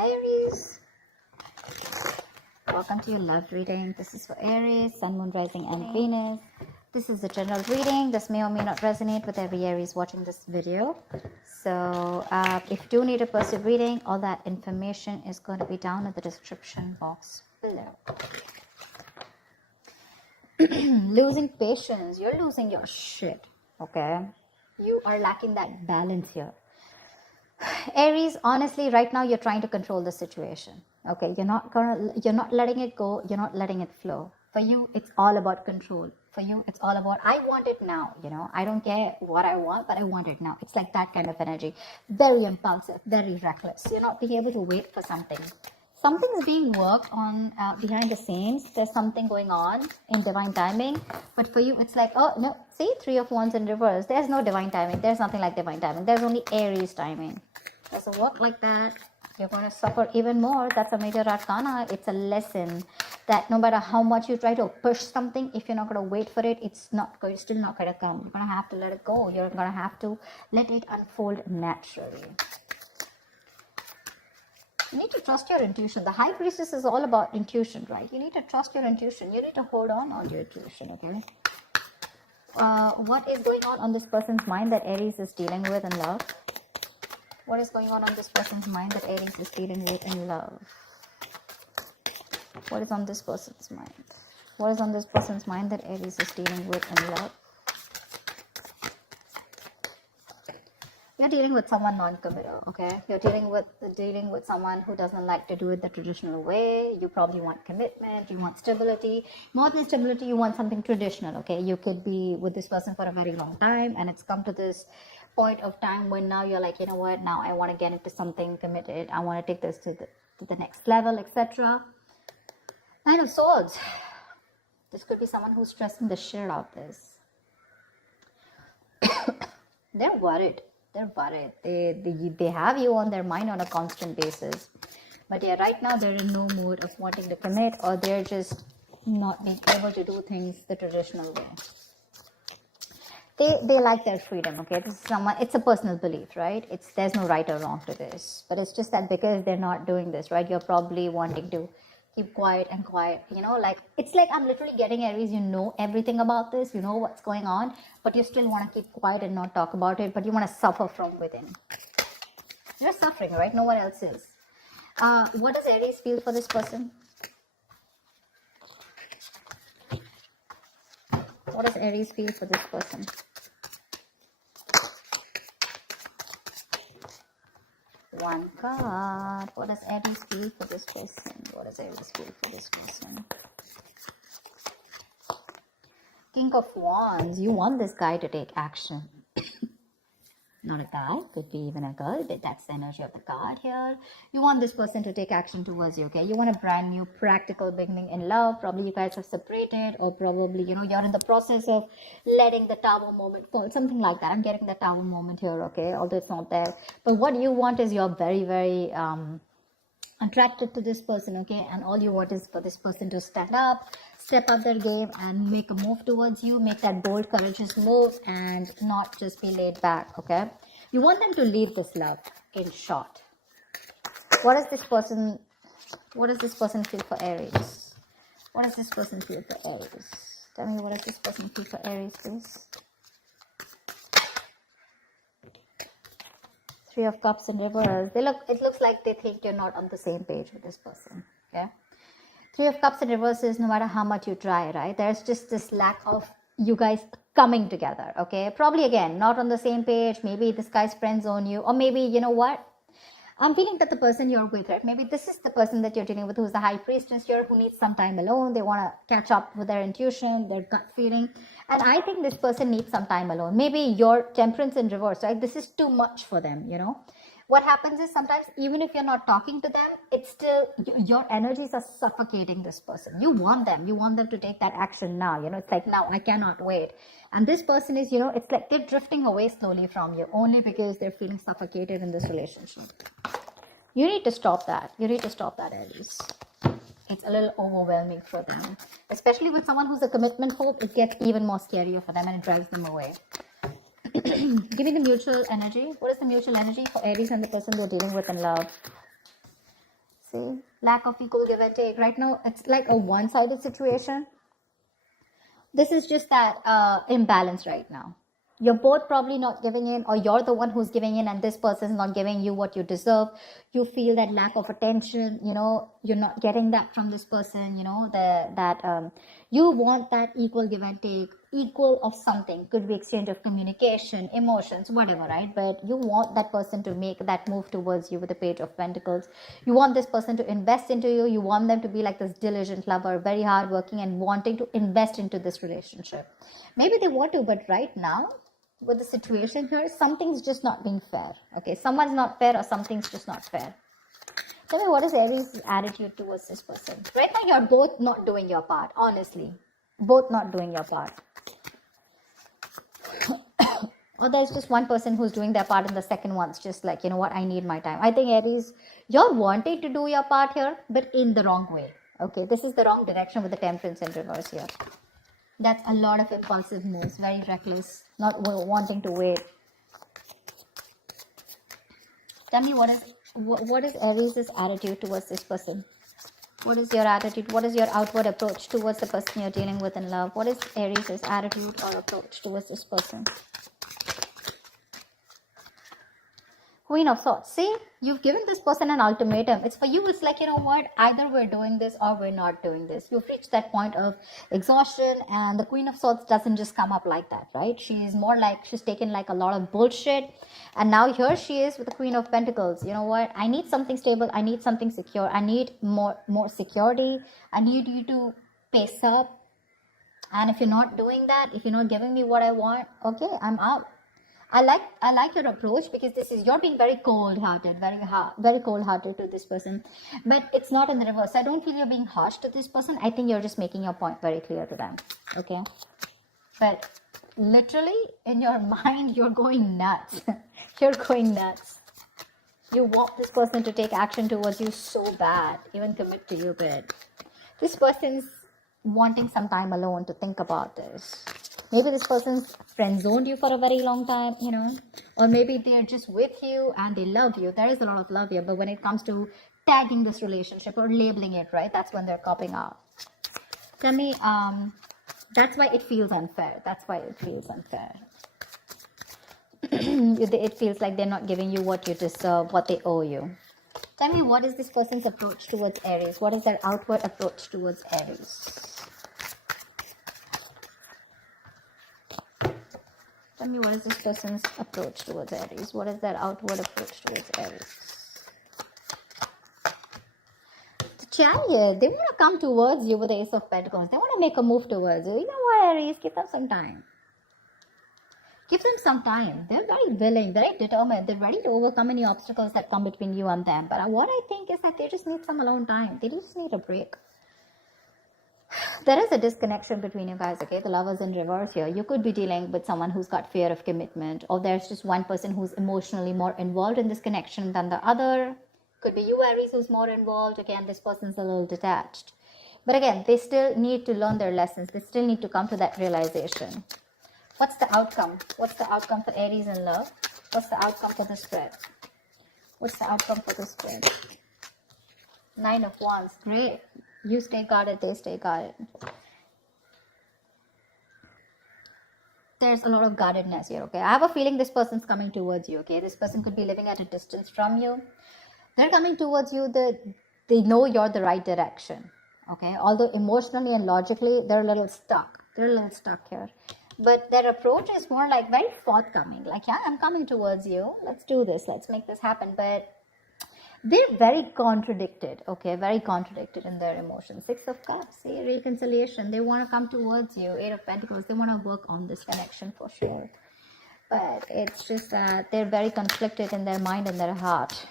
Aries. Welcome to your love reading. This is for Aries, Sun, Moon, Rising, and Venus. This is a general reading. This may or may not resonate with every Aries watching this video. So if you do need a personal reading, all that information is going to be down in the description box below. Losing patience. You're losing your shit. Okay? You are lacking that balance here. Aries, honestly, right now you're trying to control the situation. Okay, you're not letting it go, you're not letting it flow. For you, it's all about control. For you, it's all about, I want it now, I don't care what I want, but I want it now. It's like that kind of energy. Very impulsive, very reckless. You're not being able to wait for something. Something's being worked on behind the scenes. There's something going on in divine timing. But for you, it's like, oh, no, see, 3 of Wands in reverse. There's no divine timing. There's nothing like divine timing. There's only Aries timing. Doesn't work like that. You're going to suffer even more. That's a major arcana. It's a lesson that no matter how much you try to push something, if you're not going to wait for it, it's still not going to come. You're going to have to let it go. You're going to have to let it unfold naturally. You need to trust your intuition. The High Priestess is all about intuition, right? You need to trust your intuition. You need to hold on your intuition, okay? What is going on this person's mind that Aries is dealing with in love? What is going on this person's mind that Aries is dealing with in love? What is on this person's mind? What is on this person's mind that Aries is dealing with in love? You're dealing with someone non-committal, okay? You're dealing with someone who doesn't like to do it the traditional way. You probably want commitment, you want stability. More than stability, you want something traditional, okay? You could be with this person for a very long time, and it's come to this point of time when now you're like, you know what, now I want to get into something committed. I want to take this to the next level, etc. Nine of Swords. This could be someone who's stressing the shit out of this. They're worried. They're worried. They have you on their mind on a constant basis. But yeah, right now they're in no mood of wanting to commit, or they're just not being able to do things the traditional way. They like their freedom, okay? This is it's a personal belief, right? There's no right or wrong to this. But it's just that because they're not doing this, right? You're probably wanting to keep quiet and quiet, it's like I'm literally getting Aries, you know everything about this, you know what's going on, but you still want to keep quiet and not talk about it, but you want to suffer from within. You're suffering, right? No one else is. What does Aries feel for this person? What does Aries feel for this person? One card. What does Aries feel for this person? What does Aries feel for this person? King of Wands. You want this guy to take action. Not a guy, could be even a girl, but that's the energy of the card here. You want this person to take action towards you, okay? You want a brand new practical beginning in love. Probably you guys have separated, or probably, you're in the process of letting the Tower moment fall, something like that. I'm getting the Tower moment here, okay? Although it's not there. But what you want is you're very, very attracted to this person, okay? And all you want is for this person to stand up, step up their game, and make a move towards you, make that bold, courageous move, and not just be laid back, okay? You want them to lead this love, in short. What does this person feel for Aries? What does this person feel for Aries? Tell me, what does this person feel for Aries, please? 3 of Cups in reverse. It looks like they think you're not on the same page with this person, okay? 3 of Cups in reverse is no matter how much you try, right? There's just this lack of you guys coming together, okay? Probably, again, not on the same page. Maybe this guy's friend zone you, or maybe, you know what? I'm feeling that the person you're with, right? Maybe this is the person that you're dealing with who's the High Priestess here, who needs some time alone. They want to catch up with their intuition, their gut feeling. And I think this person needs some time alone. Maybe your Temperance in reverse, right? This is too much for them, What happens is sometimes, even if you're not talking to them, it's still, your energies are suffocating this person. You want them to take that action now, it's like, now I cannot wait. And this person is, it's like they're drifting away slowly from you, only because they're feeling suffocated in this relationship. You need to stop that. Aries. It's a little overwhelming for them. Especially with someone who's a commitment phobe, it gets even more scarier for them, and it drives them away. Give me the mutual energy. What is the mutual energy for Aries and the person they're dealing with in love? See, lack of equal give and take. Right now, it's like a one-sided situation. This is just that imbalance right now. You're both probably not giving in, or you're the one who's giving in and this person is not giving you what you deserve. You feel that lack of attention, you're not getting that from this person, you want that equal give and take, equal of something. Could be exchange of communication, emotions, whatever, right? But you want that person to make that move towards you with the Page of Pentacles. You want this person to invest into you. You want them to be like this diligent lover, very hardworking and wanting to invest into this relationship. Maybe they want to, but right now, with the situation here, something's just not being fair. Okay, someone's not fair or something's just not fair. Tell me, what is Aries' attitude towards this person? Right now, you're both not doing your part, honestly. Both not doing your part. Or there's just one person who's doing their part and the second one's just like, you know what, I need my time. I think Aries, you're wanting to do your part here, but in the wrong way. Okay, this is the wrong direction with the Temperance in reverse here. That's a lot of impulsive moves, very reckless, not wanting to wait. Tell me, what is Aries' attitude towards this person? What is your attitude? What is your outward approach towards the person you're dealing with in love? What is Aries' attitude or approach towards this person? Queen of Swords. See, you've given this person an ultimatum. It's for you. It's like, you know what? Either we're doing this or we're not doing this. You've reached that point of exhaustion, and the Queen of Swords doesn't just come up like that, right? She's more like, she's taken like a lot of bullshit. And now here she is with the Queen of Pentacles. You know what? I need something stable. I need something secure. I need more security. I need you to pace up. And if you're not doing that, if you're not giving me what I want, okay, I'm out. I like your approach, because this is, you're being very cold-hearted, very cold-hearted to this person. But it's not in the reverse. I don't feel you're being harsh to this person. I think you're just making your point very clear to them. Okay? But literally, in your mind, you're going nuts. You're going nuts. You want this person to take action towards you so bad, even commit to you, but this person's wanting some time alone to think about this. Maybe this person's friend-zoned you for a very long time, or maybe they're just with you and they love you. There is a lot of love here, but when it comes to tagging this relationship or labeling it, right, that's when they're copping out. Tell me, that's why it feels unfair. That's why it feels unfair. It feels like they're not giving you what you deserve, what they owe you. Tell me, what is this person's approach towards Aries? What is their outward approach towards Aries? Tell me, what is this person's approach towards Aries? What is their outward approach towards Aries? The Chariot, they want to come towards you with the Ace of Pentacles. They want to make a move towards you. You know what, Aries? Give them some time. Give them some time. They're very willing, very determined. They're ready to overcome any obstacles that come between you and them. But what I think is that they just need some alone time. They just need a break. There is a disconnection between you guys, okay? The Lovers in reverse here. You could be dealing with someone who's got fear of commitment, or there's just one person who's emotionally more involved in this connection than the other. Could be you, Aries, who's more involved. Again, this person's a little detached. But again, they still need to learn their lessons. They still need to come to that realization. What's the outcome? What's the outcome for Aries in love? What's the outcome for the spread? What's the outcome for the spread? 9 of Wands. Great. You stay guarded, they stay guarded. There's a lot of guardedness here, okay? I have a feeling this person's coming towards you, okay? This person could be living at a distance from you. They're coming towards you. They know you're the right direction, okay? Although emotionally and logically, they're a little stuck. They're a little stuck here. But their approach is more like very forthcoming. Like, yeah, I'm coming towards you. Let's do this. Let's make this happen. But they're very contradicted, okay? Very contradicted in their emotions. 6 of Cups, see, reconciliation. They want to come towards you. 8 of Pentacles, they want to work on this connection for sure. But it's just that they're very conflicted in their mind and their heart.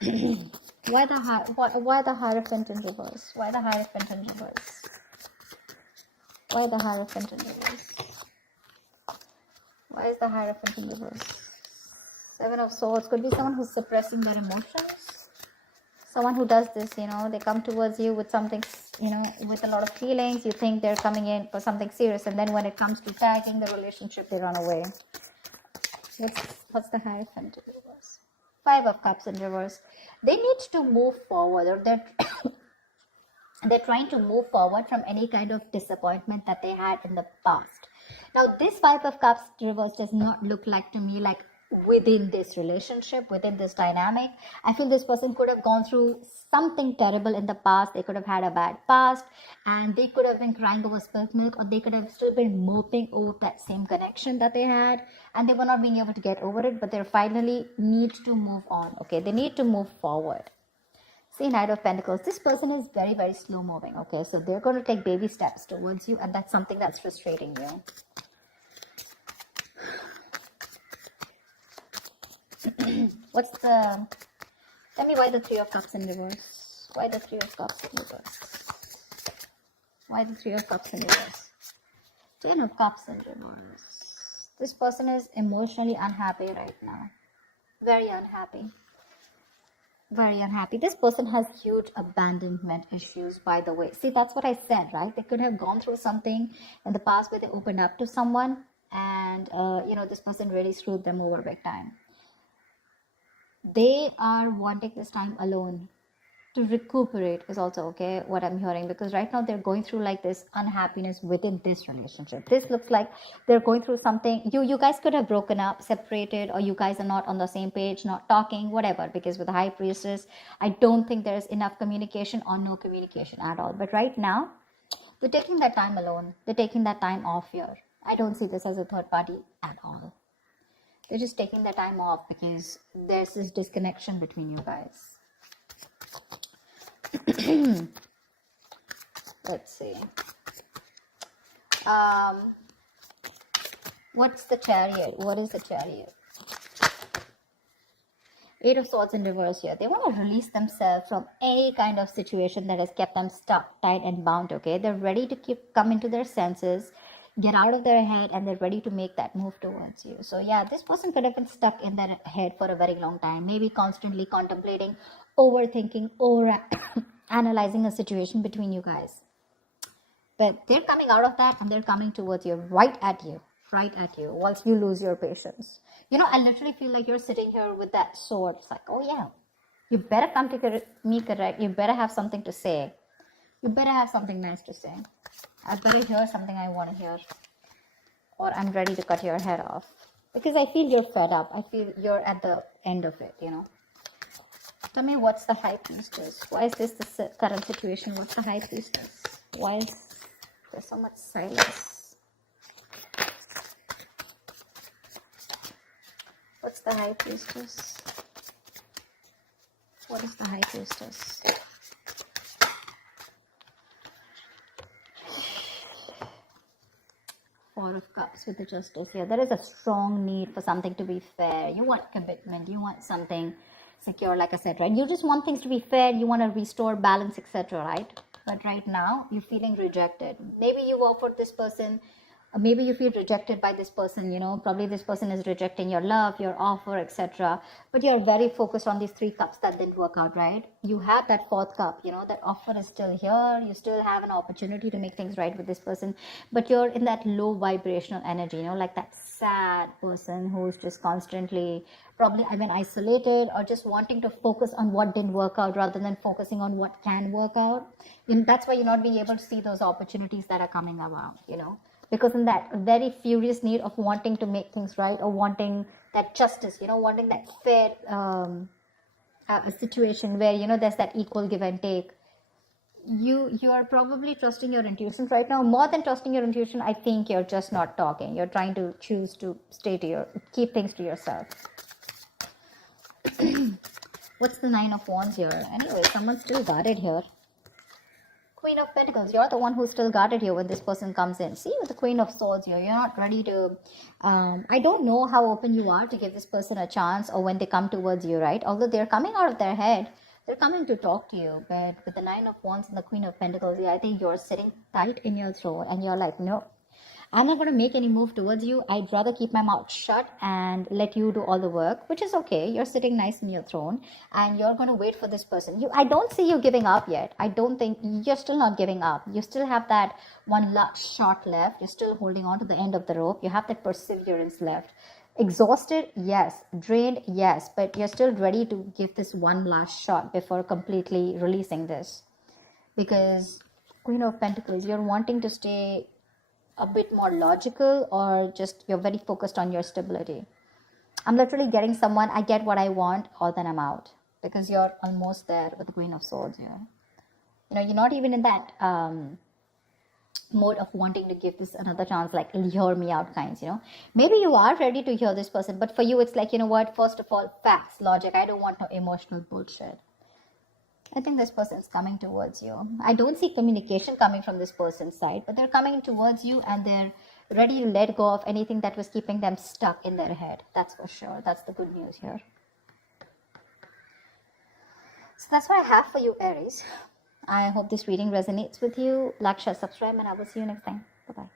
Why the Hierophant in reverse? Why the Hierophant in reverse? Why the Hierophant in reverse? Why is the Hierophant in reverse? 7 of Swords. Could be someone who's suppressing their emotions. Someone who does this, they come towards you with something, with a lot of feelings. You think they're coming in for something serious, and then when it comes to tagging the relationship, they run away. What's the Hierophant in reverse? Five of Cups in reverse. They need to move forward, or they're trying to move forward from any kind of disappointment that they had in the past. Now, this Five of Cups reverse does not look like to me like within this relationship, within this dynamic. I feel this person could have gone through something terrible in the past. They could have had a bad past, and they could have been crying over spilt milk, or they could have still been moping over that same connection that they had, and they were not being able to get over it, but they finally need to move on. Okay, they need to move forward. See, Knight of Pentacles. This person is very, very slow moving. Okay, so they're going to take baby steps towards you, and that's something that's frustrating you. Tell me why the Three of Cups in reverse? Why the Three of Cups in reverse? Why the Three of Cups in reverse? Ten of Cups in reverse. This person is emotionally unhappy right now. Very unhappy. Very unhappy. This person has huge abandonment issues, by the way. See, that's what I said, right? They could have gone through something in the past where they opened up to someone, and this person really screwed them over big time. They are wanting this time alone to recuperate is also okay, what I'm hearing, because right now they're going through like this unhappiness within this relationship. This looks like they're going through something. You guys could have broken up, separated, or you guys are not on the same page, not talking, whatever, because with the High Priestess, I don't think there's enough communication or no communication at all. But right now, they're taking that time alone. They're taking that time off here. I don't see this as a third party at all. They're just taking the time off because there's this disconnection between you guys. Let's see. What's the Chariot? What is the Chariot? Eight of Swords in reverse here. They want to release themselves from any kind of situation that has kept them stuck, tight, and bound. Okay, they're ready to come into their senses, get out of their head, and they're ready to make that move towards you. So yeah, this person could have been stuck in their head for a very long time, maybe constantly contemplating, overthinking, or analyzing a situation between you guys. But they're coming out of that, and they're coming towards you, right at you, whilst you lose your patience. I literally feel like you're sitting here with that sword. It's like, oh yeah, you better come to me correct. You better have something to say. You better have something nice to say. I better hear something I want to hear, or I'm ready to cut your head off, because I feel you're fed up. I feel you're at the end of it, Tell me, what's the High Priestess? Why is this the current situation? What's the High Priestess? Why is there so much silence? What's the High Priestess? What is the High Priestess? Four of Cups with the Justice here. There is a strong need for something to be fair. You want commitment. You want something secure, like I said, right? You just want things to be fair. You want to restore balance, etc., right? But right now, you're feeling rejected. Maybe you've offered this person, maybe you feel rejected by this person, probably this person is rejecting your love, your offer, etc. But you're very focused on these three cups that didn't work out, right? You have that fourth cup, that offer is still here. You still have an opportunity to make things right with this person, but you're in that low vibrational energy, like that sad person who's just constantly probably isolated, or just wanting to focus on what didn't work out rather than focusing on what can work out. That's why you're not being able to see those opportunities that are coming around, because in that very furious need of wanting to make things right, or wanting that justice, wanting that fair a situation where there's that equal give and take. You are probably trusting your intuition right now. More than trusting your intuition, I think you're just not talking. You're trying to choose to keep things to yourself. What's the Nine of Wands here? Anyway, someone's still guarded here. Queen of Pentacles, you're the one who's still guarded here when this person comes in. See, with the Queen of Swords here, you're not ready to, I don't know how open you are to give this person a chance, or when they come towards you, right? Although they're coming out of their head, they're coming to talk to you. But with the Nine of Wands and the Queen of Pentacles, yeah, I think you're sitting tight in your throne, and you're like, no, I'm not going to make any move towards you. I'd rather keep my mouth shut and let you do all the work, which is okay. You're sitting nice in your throne, and you're going to wait for this person. I don't see you giving up yet. I don't think you're still not giving up. You still have that one last shot left. You're still holding on to the end of the rope. You have that perseverance left. Exhausted, yes. Drained, yes. But you're still ready to give this one last shot before completely releasing this. Because Queen of Pentacles, you're wanting to stay a bit more logical, or just you're very focused on your stability. I'm literally getting someone, I get what I want, or then I'm out. Because you're almost there with the Queen of Swords here. You're not even in that mode of wanting to give this another chance, like hear me out kinds. Maybe you are ready to hear this person, but for you it's like, what, first of all, facts, logic. I don't want no emotional bullshit. I think this person is coming towards you. I don't see communication coming from this person's side, but they're coming towards you and they're ready to let go of anything that was keeping them stuck in their head. That's for sure. That's the good news here. So that's what I have for you, Aries. I hope this reading resonates with you. Like, share, subscribe, and I will see you next time. Bye-bye.